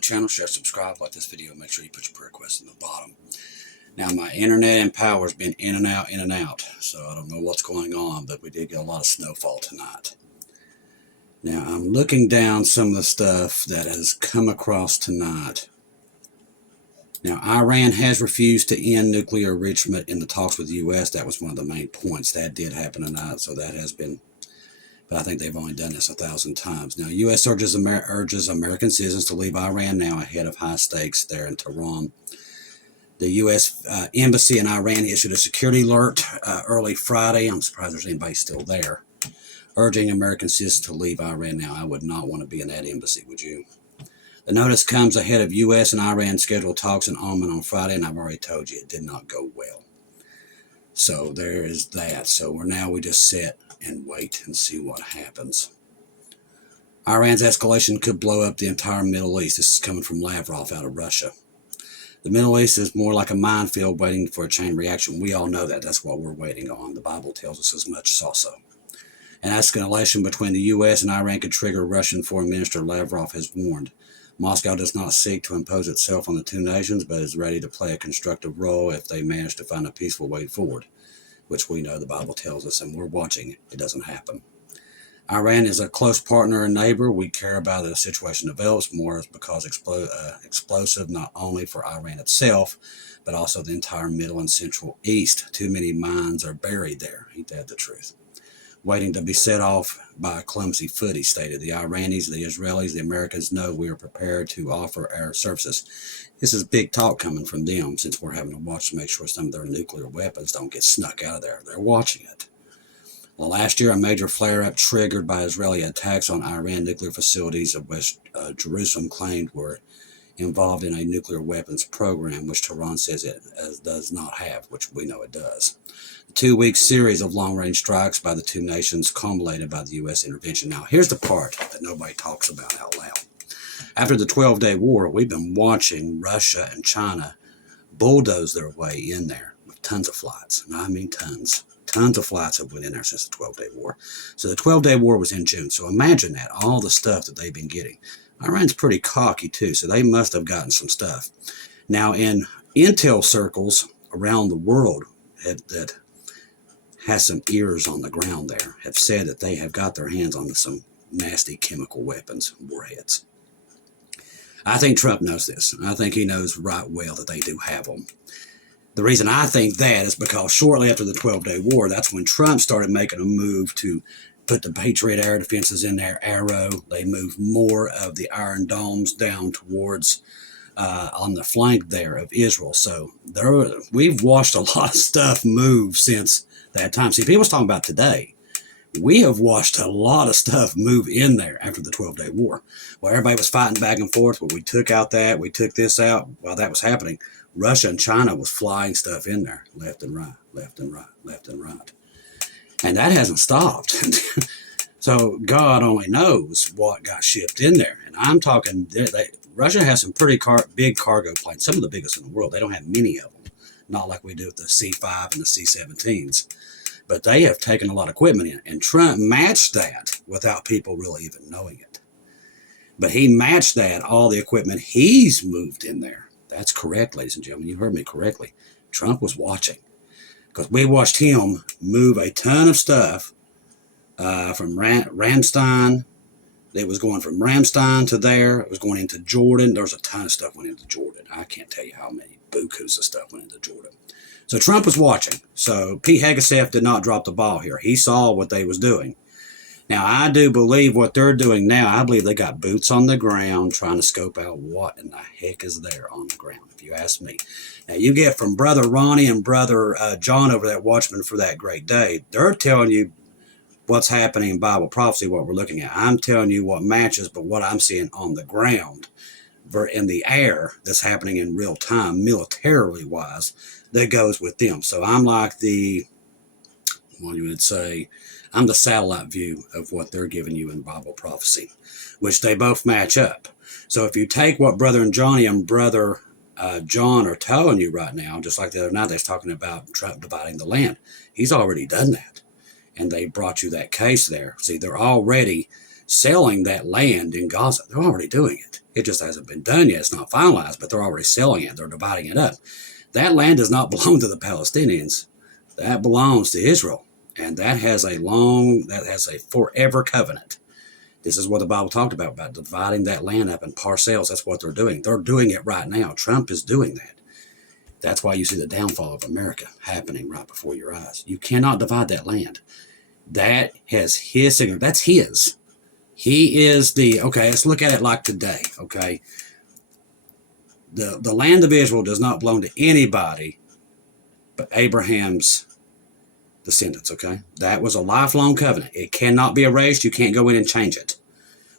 the channel, share, subscribe, like this video, make sure you put your prayer requests in the bottom. Now my internet and power has been in and out, so I don't know what's going on, but we did get a lot of snowfall tonight. Now I'm looking down some of the stuff that has come across tonight. Now Iran has refused to end nuclear enrichment in the talks with the U.S. That was one of the main points. That did happen tonight, so that has been, but I think they've only done this 1,000 times. Now U.S. urges American citizens to leave Iran now ahead of high stakes there in Tehran. The U.S. Embassy in Iran issued a security alert early Friday. I'm surprised there's anybody still there, urging American citizens to leave Iran now. I would not want to be in that embassy, would you? The notice comes ahead of U.S. and Iran scheduled talks in Oman on Friday, and I've already told you it did not go well. So there is that. So we just sit and wait and see what happens. Iran's escalation could blow up the entire Middle East. This is coming from Lavrov out of Russia. The Middle East is more like a minefield waiting for a chain reaction. We all know that. That's what we're waiting on. The Bible tells us as much also. An escalation between the U.S. and Iran could trigger Russian Foreign Minister Lavrov has warned. Moscow does not seek to impose itself on the two nations, but is ready to play a constructive role if they manage to find a peaceful way forward, which we know the Bible tells us, and we're watching it doesn't happen. Iran is a close partner and neighbor. We care about the situation develops more because explosive not only for Iran itself, but also the entire Middle and Central East. Too many mines are buried there. Ain't that the truth? Waiting to be set off by a clumsy foot, he stated. The Iranis, the Israelis, the Americans know we are prepared to offer our services. This is big talk coming from them, since we're having to watch to make sure some of their nuclear weapons don't get snuck out of there. They're watching it. Well, last year, a major flare-up triggered by Israeli attacks on Iran nuclear facilities of West Jerusalem claimed were involved in a nuclear weapons program, which Tehran says it does not have, which we know it does. The two-week series of long-range strikes by the two nations culminated by the U.S. intervention. Now, here's the part that nobody talks about out loud. After the 12-day war, we've been watching Russia and China bulldoze their way in there with tons of flights. And I mean tons. Tons of flights have went in there since the 12-day war. So the 12-day war was in June. So imagine that, all the stuff that they've been getting. Iran's pretty cocky too, so they must have gotten some stuff. Now, in intel circles around the world that has some ears on the ground there have said that they have got their hands on some nasty chemical weapons, warheads. I think Trump knows this. I think he knows right well that they do have them. The reason I think that is because shortly after the 12-day war, that's when Trump started making a move to put the Patriot air defenses in there, Arrow. They moved more of the Iron Domes down towards on the flank there of Israel. So we've watched a lot of stuff move since that time. See, people's talking about today. We have watched a lot of stuff move in there after the 12-day war. Well, everybody was fighting back and forth. Well, we took out that, we took this out. While that was happening, Russia and China was flying stuff in there, left and right, left and right, left and right. And that hasn't stopped. So God only knows what got shipped in there. And I'm talking, Russia has some pretty big cargo planes, some of the biggest in the world. They don't have many of them, not like we do with the C-5 and the C-17s. But they have taken a lot of equipment in. And Trump matched that without people really even knowing it. But he matched that, all the equipment he's moved in there. That's correct, ladies and gentlemen. You heard me correctly. Trump was watching. Because we watched him move a ton of stuff from Ramstein. It was going from Ramstein to there. It was going into Jordan. There was a ton of stuff went into Jordan. I can't tell you how many bukus of stuff went into Jordan. So Trump was watching. So Pete Hegseth did not drop the ball here. He saw what they was doing. Now, I do believe what they're doing now, I believe they got boots on the ground trying to scope out what in the heck is there on the ground, if you ask me. Now, you get from Brother Ronnie and Brother John over at Watchman for that great day. They're telling you what's happening in Bible prophecy, what we're looking at. I'm telling you what matches, but what I'm seeing on the ground, in the air, that's happening in real time, militarily wise, that goes with them. So I'm like what you would say, I'm the satellite view of what they're giving you in Bible prophecy, which they both match up. So if you take what Brother Johnny and Brother John are telling you right now, just like the other night they was talking about Trump dividing the land, he's already done that. And they brought you that case there. See, they're already selling that land in Gaza. They're already doing it. It just hasn't been done yet. It's not finalized, but they're already selling it. They're dividing it up. That land does not belong to the Palestinians. That belongs to Israel. And that has a forever covenant. This is what the Bible talked about dividing that land up in parcels. That's what they're doing. They're doing it right now. Trump is doing that. That's why you see the downfall of America happening right before your eyes. You cannot divide that land. That has his signature. That's his. He is okay, let's look at it like today, okay? The land of Israel does not belong to anybody but Abraham's descendants, okay? That was a lifelong covenant. It cannot be erased. You can't go in and change it.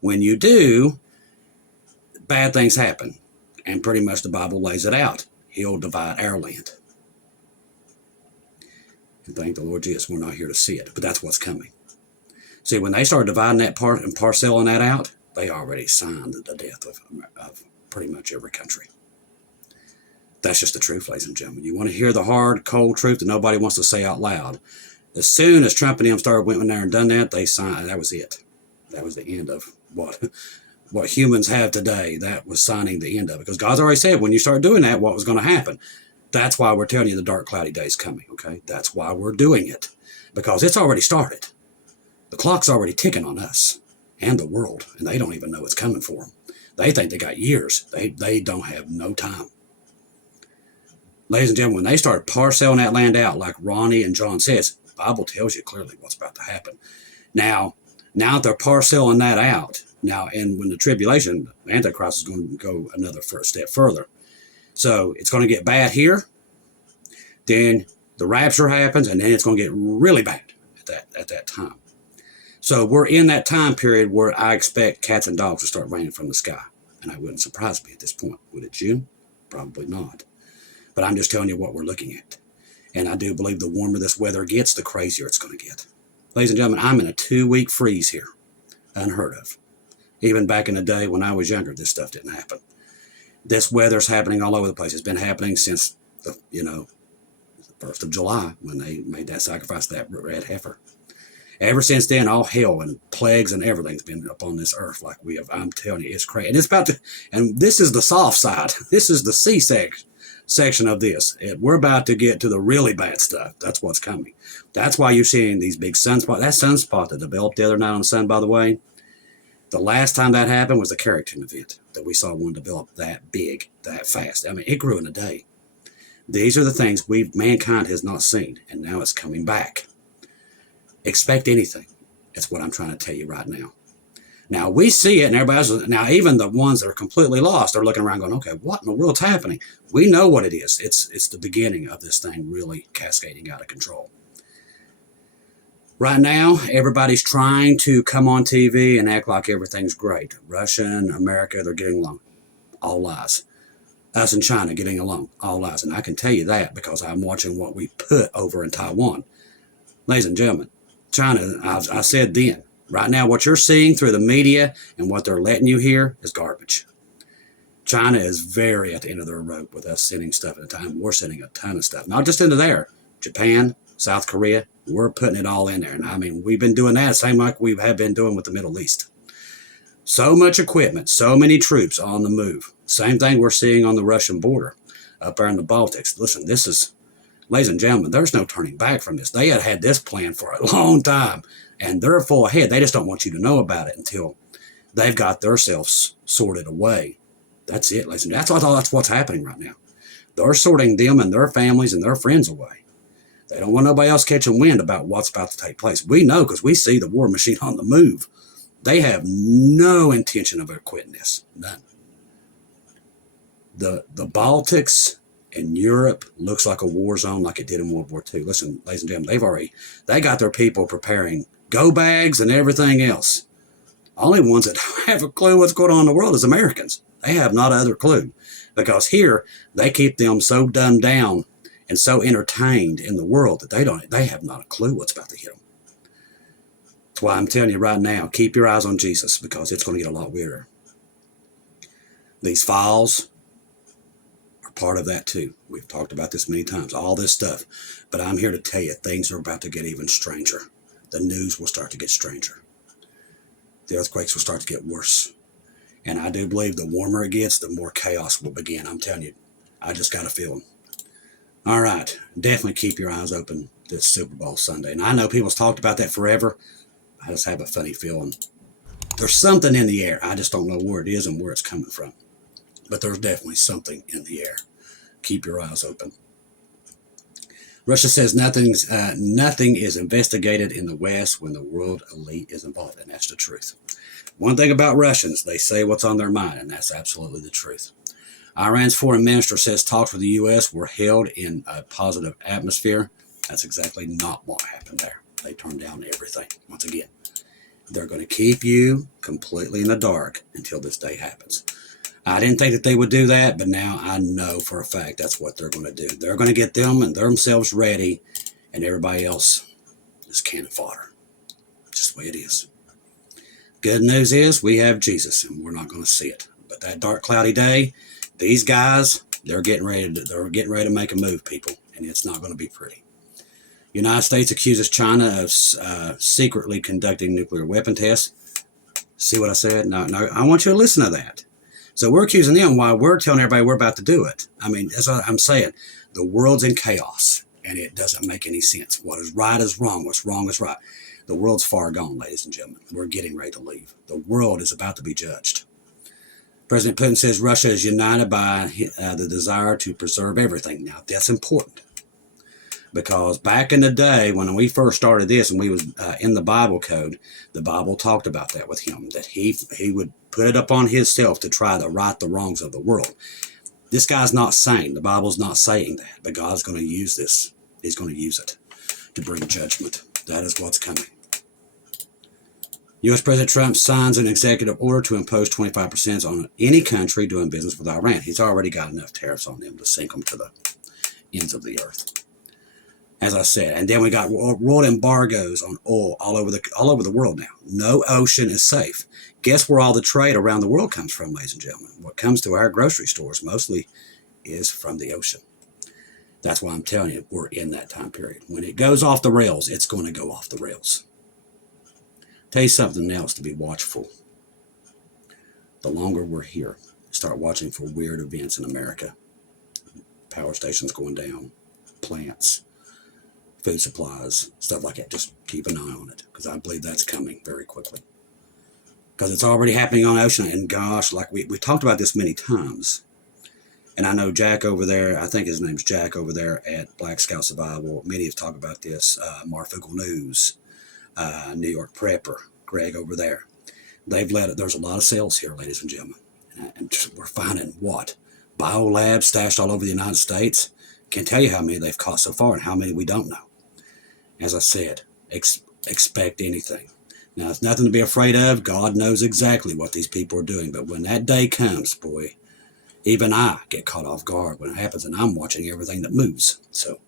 When you do, bad things happen. And pretty much the Bible lays it out. He'll divide our land. And thank the Lord Jesus, we're not here to see it, but that's what's coming. See, when they started dividing that part and parceling that out, they already signed the death of pretty much every country. That's just the truth, ladies and gentlemen. You want to hear the hard, cold truth that nobody wants to say out loud. As soon as Trump and them went in there and done that, they signed. That was it. That was the end of what humans have today. That was signing the end of it. Because God's already said when you start doing that, what was going to happen. That's why we're telling you the dark, cloudy days coming, okay? That's why we're doing it. Because it's already started. The clock's already ticking on us and the world, and they don't even know it's coming for them. They think they got years. They don't have no time. Ladies and gentlemen, when they start parceling that land out, like Ronnie and John says, the Bible tells you clearly what's about to happen. Now that they're parceling that out, and when the tribulation, the Antichrist is going to go another first step further. So it's going to get bad here. Then the rapture happens, and then it's going to get really bad at that time. So we're in that time period where I expect cats and dogs to start raining from the sky. And it wouldn't surprise me at this point. Would it you? Probably not. But I'm just telling you what we're looking at. And I do believe the warmer this weather gets, the crazier it's going to get. Ladies and gentlemen, I'm in a 2-week freeze here. Unheard of. Even back in the day when I was younger, this stuff didn't happen. This weather's happening all over the place. It's been happening since the 1st of July when they made that sacrifice, that red heifer. Ever since then, all hell and plagues and everything's been upon this earth like we have. I'm telling you, it's crazy. And it's about to, and this is the soft side. This is the section of this. We're about to get to the really bad stuff. That's what's coming. That's why you're seeing these big sunspots. That sunspot that developed the other night on the sun, by the way, the last time that happened was the Carrington event that we saw one develop that big, that fast. I mean, it grew in a day. These are the things mankind has not seen, and now it's coming back. Expect anything. That's what I'm trying to tell you right now. Now, we see it, and now even the ones that are completely lost are looking around going, okay, what in the world's happening? We know what it is. It's the beginning of this thing really cascading out of control. Right now, everybody's trying to come on TV and act like everything's great. Russia and America, they're getting along. All lies. Us and China getting along. All lies. And I can tell you that because I'm watching what we put over in Taiwan. Ladies and gentlemen, China, I said then, right now what you're seeing through the media and what they're letting you hear is garbage. China is very at the end of their rope with us sending stuff at a time. We're sending a ton of stuff, not just into there. Japan, South Korea, we're putting it all in there. And I mean, we've been doing that same like we have been doing with the Middle East. So much equipment, so many troops on the move. Same thing we're seeing on the Russian border up there in the Baltics. Listen, this is, ladies and gentlemen, there's no turning back from this. They had this plan for a long time, and they're full ahead. They just don't want you to know about it until they've got themselves sorted away. That's it, ladies and gentlemen. That's what's happening right now. They're sorting them and their families and their friends away. They don't want nobody else catching wind about what's about to take place. We know because we see the war machine on the move. They have no intention of quitting this. None. The Baltics and Europe looks like a war zone like it did in World War II. Listen, ladies and gentlemen, they got their people preparing go bags and everything else. Only ones that have a clue what's going on in the world is Americans. They have not other clue because here they keep them so dumbed down and so entertained in the world that they have not a clue what's about to hit them. That's why I'm telling you right now, keep your eyes on Jesus because it's going to get a lot weirder. These files are part of that too. We've talked about this many times, all this stuff. But I'm here to tell you things are about to get even stranger. The news will start to get stranger. the earthquakes will start to get worse. And I do believe the warmer it gets, the more chaos will begin. I'm telling you, I just got a feeling. All right, definitely keep your eyes open this Super Bowl Sunday. And I know people's talked about that forever. I just have a funny feeling. There's something in the air. I just don't know where it is and where it's coming from. But there's definitely something in the air. Keep your eyes open. Russia says nothing is investigated in the West when the world elite is involved, and that's the truth. One thing about Russians, they say what's on their mind, and that's absolutely the truth. Iran's foreign minister says talks with the U.S. were held in a positive atmosphere. That's exactly not what happened there. They turned down everything. Once again, they're going to keep you completely in the dark until this day happens. I didn't think that they would do that, but now I know for a fact that's what they're going to do. They're going to get them and themselves ready, and everybody else is cannon fodder. Just the way it is. Good news is we have Jesus, and we're not going to see it. But that dark, cloudy day, these guys, they're getting ready to make a move, people, and it's not going to be pretty. United States accuses China of secretly conducting nuclear weapon tests. See what I said? No, I want you to listen to that. So we're accusing them while we're telling everybody we're about to do it. I mean, that's what I'm saying. The world's in chaos, and it doesn't make any sense. What is right is wrong. What's wrong is right. The world's far gone, ladies and gentlemen. We're getting ready to leave. The world is about to be judged. President Putin says Russia is united by the desire to preserve everything. Now, that's important. Because back in the day, when we first started this and we was in the Bible code, the Bible talked about that with him, that he would put it upon himself to try to right the wrongs of the world. This guy's not saying, the Bible's not saying that, but God's going to use this. He's going to use it to bring judgment. That is what's coming. U.S. President Trump signs an executive order to impose 25% on any country doing business with Iran. He's already got enough tariffs on them to sink them to the ends of the earth. As I said, and then we got world embargoes on oil all over the world now. No ocean is safe. Guess where all the trade around the world comes from, ladies and gentlemen? What comes to our grocery stores mostly is from the ocean. That's why I'm telling you, we're in that time period. When it goes off the rails, it's going to go off the rails. Tell you something else to be watchful. The longer we're here, start watching for weird events in America. Power stations going down, plants, food supplies, stuff like that. Just keep an eye on it, because I believe that's coming very quickly. Because it's already happening on the ocean, and gosh, like we talked about this many times. And I know Jack over there, I think his name's Jack over there at Black Scout Survival. Many have talked about this. Marfugal News, New York Prepper, Greg over there. They've let it, there's a lot of cells here, ladies and gentlemen. And we're finding what? Biolabs stashed all over the United States. Can't tell you how many they've caught so far and how many we don't know. As I said, expect anything. Now, it's nothing to be afraid of. God knows exactly what these people are doing. But when that day comes, boy, even I get caught off guard when it happens, and I'm watching everything that moves. So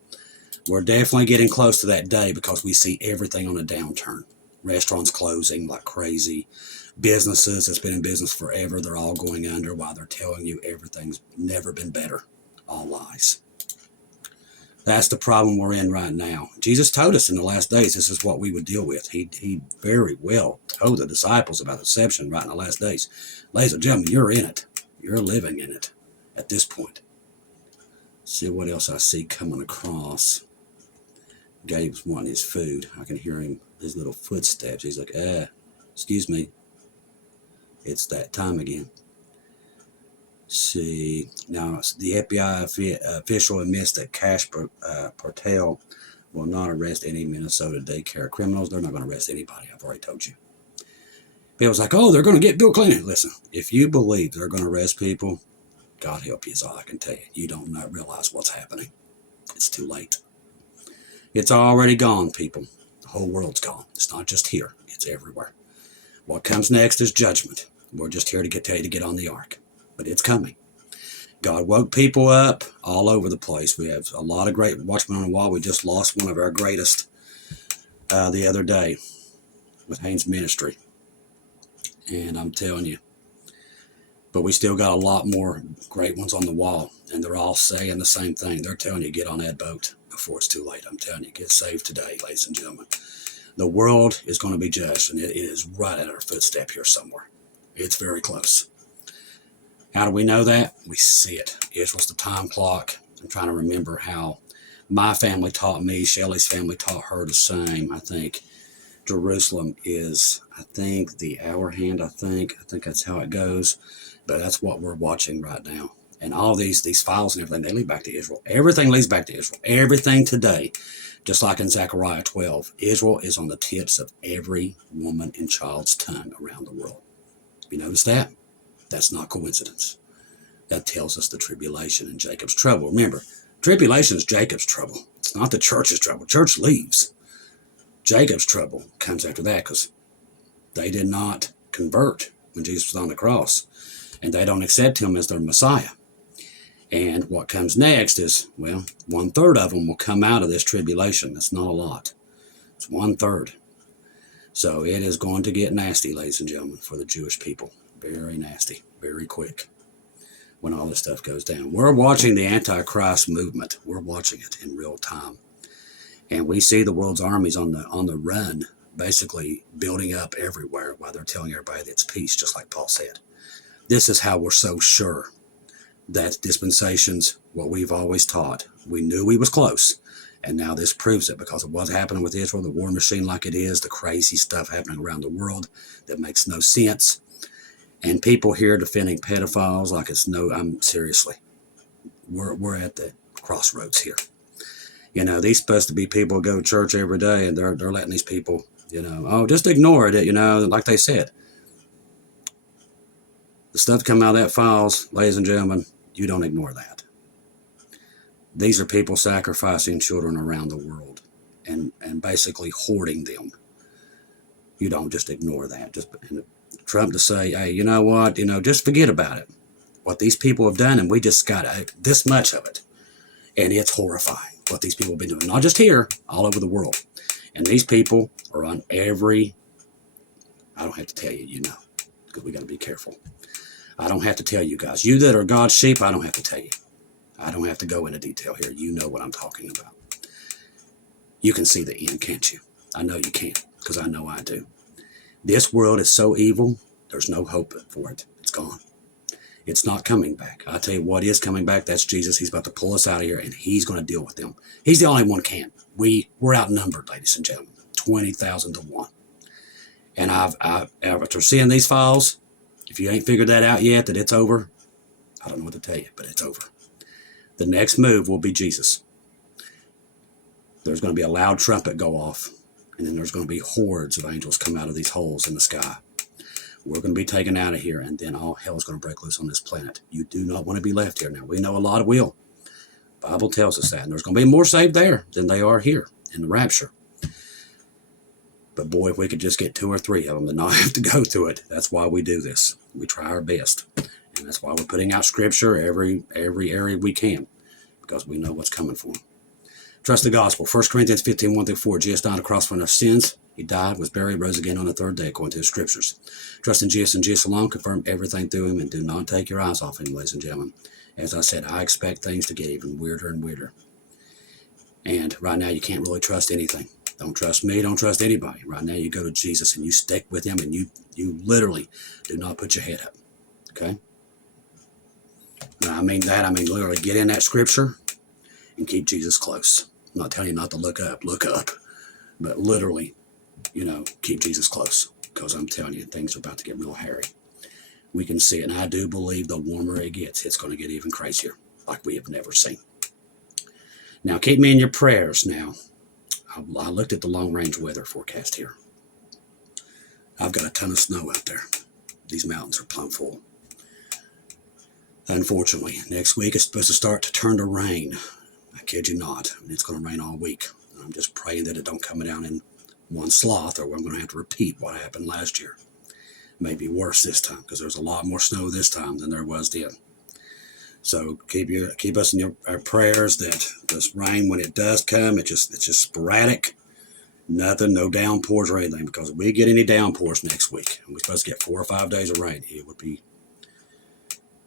we're definitely getting close to that day, because we see everything on a downturn. Restaurants closing like crazy. Businesses that's been in business forever, they're all going under while they're telling you everything's never been better. All lies. That's the problem we're in right now. Jesus told us in the last days this is what we would deal with. He very well told the disciples about deception right in the last days. Ladies and gentlemen, you're in it. You're living in it at this point. See what else I see coming across. Gabe's wanting his food. I can hear him, his little footsteps. He's like, excuse me. It's that time again. See, now the FBI official admits that Cash Patel will not arrest any Minnesota daycare criminals. They're not going to arrest anybody. I've already told you. People's like, oh, they're going to get Bill Clinton. Listen, if you believe they're going to arrest people, God help you is all I can tell you. You don't not realize what's happening. It's too late. It's already gone, people. The whole world's gone. It's not just here. It's everywhere. What comes next is judgment. We're just here to tell you to get on the ark. But it's coming. God woke people up all over the place. We have a lot of great watchmen on the wall. We just lost one of our greatest the other day with Haynes Ministry. And I'm telling you, but we still got a lot more great ones on the wall. And they're all saying the same thing. They're telling you, get on that boat before it's too late. I'm telling you, get saved today, ladies and gentlemen. The world is going to be judged, and it is right at our footstep here somewhere. It's very close. How do we know that? We see it. Israel's the time clock. I'm trying to remember how my family taught me, Shelley's family taught her the same. I think Jerusalem is, the hour hand, I think that's how it goes. But that's what we're watching right now. And all these files and everything, they lead back to Israel. Everything leads back to Israel. Everything today, just like in Zechariah 12, Israel is on the tips of every woman and child's tongue around the world. You notice that? That's not coincidence. That tells us the tribulation and Jacob's trouble. Remember, tribulation is Jacob's trouble. It's not the church's trouble. Church leaves. Jacob's trouble comes after that because they did not convert when Jesus was on the cross. And they don't accept him as their Messiah. And what comes next is, well, 1/3 of them will come out of this tribulation. That's not a lot. It's 1/3. So it is going to get nasty, ladies and gentlemen, for the Jewish people. Very nasty, very quick when all this stuff goes down. We're watching the Antichrist movement. We're watching it in real time. And we see the world's armies on the run, basically building up everywhere while they're telling everybody that it's peace, just like Paul said. This is how we're so sure that dispensation's what we've always taught. We knew we was close, and now this proves it because of what's happening with Israel, the war machine like it is, the crazy stuff happening around the world that makes no sense, and people here defending pedophiles like it's seriously, we're at the crossroads here. You know, these supposed to be people who go to church every day, and they're letting these people, just ignore it, like they said. The stuff coming out of that files, ladies and gentlemen, you don't ignore that. These are people sacrificing children around the world and basically hoarding them. You don't just ignore that. And Trump to say, hey, you know what? Just forget about it. What these people have done, and we just got this much of it. And it's horrifying what these people have been doing. Not just here, all over the world. And these people are on I don't have to tell you, because we got to be careful. I don't have to tell you guys. You that are God's sheep, I don't have to tell you. I don't have to go into detail here. You know what I'm talking about. You can see the end, can't you? I know you can, because I know I do. This world is so evil, there's no hope for it. It's gone. It's not coming back. I tell you what is coming back. That's Jesus. He's about to pull us out of here, and he's going to deal with them. He's the only one who can. We're outnumbered, ladies and gentlemen, 20,000 to 1. And after seeing these files, if you ain't figured that out yet, that it's over, I don't know what to tell you, but it's over. The next move will be Jesus. There's going to be a loud trumpet go off, and then there's going to be hordes of angels come out of these holes in the sky. We're going to be taken out of here, and then all hell is going to break loose on this planet. You do not want to be left here. Now, we know a lot will. The Bible tells us that, and there's going to be more saved there than they are here in the rapture. But boy, if we could just get 2 or 3 of them to not have to go through it. That's why we do this. We try our best. And that's why we're putting out scripture every area we can, because we know what's coming for them. Trust the gospel. 1 Corinthians 15, 1-4. Jesus died on the cross for our sins. He died, was buried, rose again on the 3rd day, according to the scriptures. Trust in Jesus and Jesus alone. Confirm everything through him, and do not take your eyes off him, ladies and gentlemen. As I said, I expect things to get even weirder and weirder. And right now, you can't really trust anything. Don't trust me. Don't trust anybody. Right now, you go to Jesus and you stick with him, and you literally do not put your head up. Okay? Now, I mean literally get in that scripture and keep Jesus close. I'm not telling you not to look up. But literally, keep Jesus close, because I'm telling you, things are about to get real hairy. We can see it, and I do believe the warmer it gets, it's going to get even crazier, like we have never seen. Now, keep me in your prayers now. I looked at the long-range weather forecast here. I've got a ton of snow out there. These mountains are plumb full. Unfortunately, next week it's supposed to start to turn to rain. I kid you not. It's going to rain all week. I'm just praying that it don't come down in one sloth, or I'm going to have to repeat what happened last year. Maybe worse this time, because there's a lot more snow this time than there was then. So keep us in our prayers that this rain, when it does come, it's just sporadic. Nothing, no downpours or anything, because if we get any downpours next week, and we're supposed to get 4 or 5 days of rain, it would be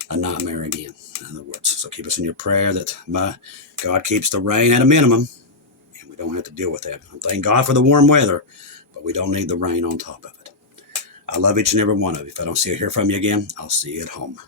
a nightmare again, in other words. So keep us in your prayer that God keeps the rain at a minimum, and we don't have to deal with that. Thank God for the warm weather, but we don't need the rain on top of it. I love each and every one of you. If I don't see or hear from you again, I'll see you at home.